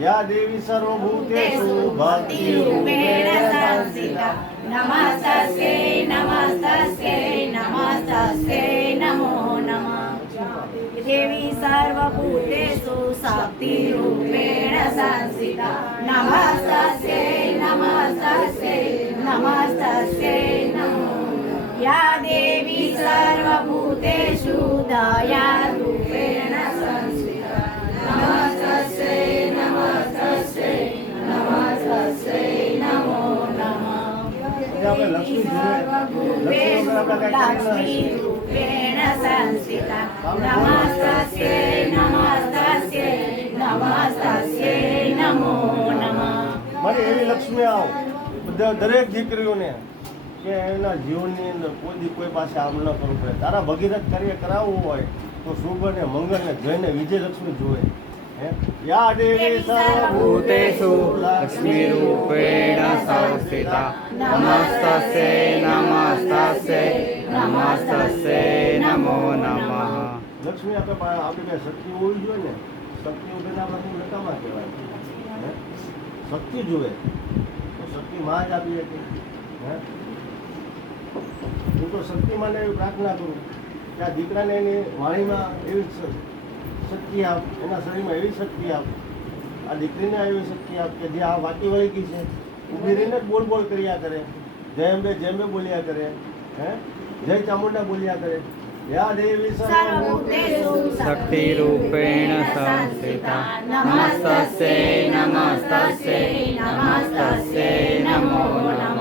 या देवी सर्वभूतेषु भक्तिरूपेण संस्थिता नमस्तस्यै नमस्तस्यै नमस्तस्यै नमो नमः देवी सर्वभूतेषु शक्तिरूपेण संस्थिता नमस्तस्यै नमस्तस्यै नमस्तस्यै नमो नमः या देवी सर्वभूतेषु दयारूपेण संस्थिता नमस्तस्यै नमस्तस्यै नमस्तस्यै नमो नमः આપણે લક્ષ્મી लक्ष्मीरूपेण संस्थिता नमस्तस्यै नमस्तस्यै नमस्तस्यै नमो नमः મારી એવી લક્ષ્મી આવો દરેક દીકરીઓને કે એના જીવનની અંદર કોઈ દી કોઈ પાસે આમ ન કરવું પડે. તારા ભગીરથ કાર્ય કરાવવું હોય તો શુભ અને મંગળને જઈને વિજયલક્ષ્મી જોવે. યા દેવી ભૂતેષુ લક્ષ્મીરૂપેણ સંસ્થિતા નમસ્તસ્यै નમસ્તસ્यै નમસ્તસ્यै નમો નમઃ. લક્ષ્મી આપણી પાસે શક્તિ હોવી જોઈએ ને. શક્તિ વગર આપણે નકામા કહેવાય. શક્તિ જોવે તો શક્તિ માં જ આપી હતી. હું તો શક્તિમાને એવી પ્રાર્થના કરું કે આ દીકરાને એની વાણીમાં એવી શક્તિ આપ, એના શરીરમાં એવી શક્તિ આપ, આ દીકરીને એવી શક્તિ આપ કે જે આ વાટી વળી ગઈ છે ઊભી રહીને જ બોલ બોલ કર્યા કરે, જય અંબે બોલ્યા કરે, જય ચામુંડા બોલ્યા કરે. યા દેવી सर्वभूतेषु शक्तिरूपेण संस्थिता नमस्तस्यै नमस्तस्यै नमस्तस्यै नमो नमः.